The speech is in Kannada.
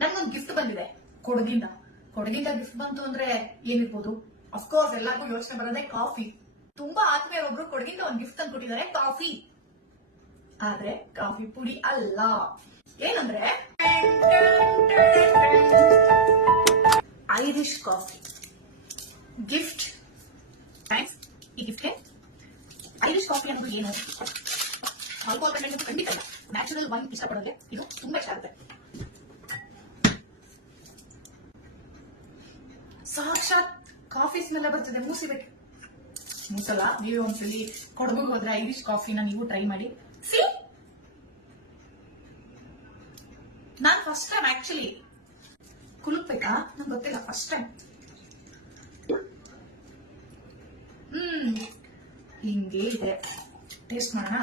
ನನ್ಗೊಂದು ಗಿಫ್ಟ್ ಬಂದಿದೆ ಕೊಡಗಿಂದ. ಗಿಫ್ಟ್ ಬಂತು ಅಂದ್ರೆ ಏನಿರ್ಬೋದು? ಅಫ್ಕೋರ್ಸ್ ಎಲ್ಲರಿಗೂ ಯೋಚನೆ ಬರೋದೇ ಕಾಫಿ. ತುಂಬಾ ಆತ್ಮೀಯ ಒಬ್ರು ಕೊಡಗಿಂದ ಒಂದು ಗಿಫ್ಟ್ ತಂದು ಕೊಟ್ಟಿದ್ದಾರೆ, ಕಾಫಿ. ಆದ್ರೆ ಕಾಫಿ ಪುಡಿ ಅಲ್ಲ, ಏನಂದ್ರೆ ಐರಿಷ್ ಕಾಫಿ ಗಿಫ್ಟ್. ಥ್ಯಾಂಕ್ಸ್ ಈ ಗಿಫ್ಟ್ಗೆ. ಐರಿಷ್ ಕಾಫಿ ಅನ್ನೋದು ಏನು? ಆಲ್ಕೋಹಾಲ್ ಕಂಟೆಂಟ್ ಖಂಡಿತ ಇಲ್ಲ. ನ್ಯಾಚುರಲ್ ವೈನ್ ಇಷ್ಟಪಡೋದ್ರೆ ಇದು ತುಂಬಾ ಇಷ್ಟ ಆಗುತ್ತೆ. ಸಾಕ್ಷಾತ್ ಕಾಫಿ ಸ್ಮೆಲ್ ಬರ್ತದೆ. ಮೂಸಲ್ಲ, ನೀವೇ ಒಂದ್ಸಲಿ ಕೊಡಗು ಹೋದ್ರೆ ಐರಿಷ್ ಕಾಫಿನ ನೀವು ಟ್ರೈ ಮಾಡಿ. ಸಿ, ನಾನ್ ಫಸ್ಟ್ ಟೈಮ್ ಆಕ್ಚುಲಿ ಕುಲುಕ್ಬೇಕಾ, ನಂಗೆ ಗೊತ್ತಿಲ್ಲ, ಫಸ್ಟ್ ಟೈಮ್. ಹಿಂಗೆ ಇದೆ, ಟೇಸ್ಟ್ ಮಾಡೋಣ.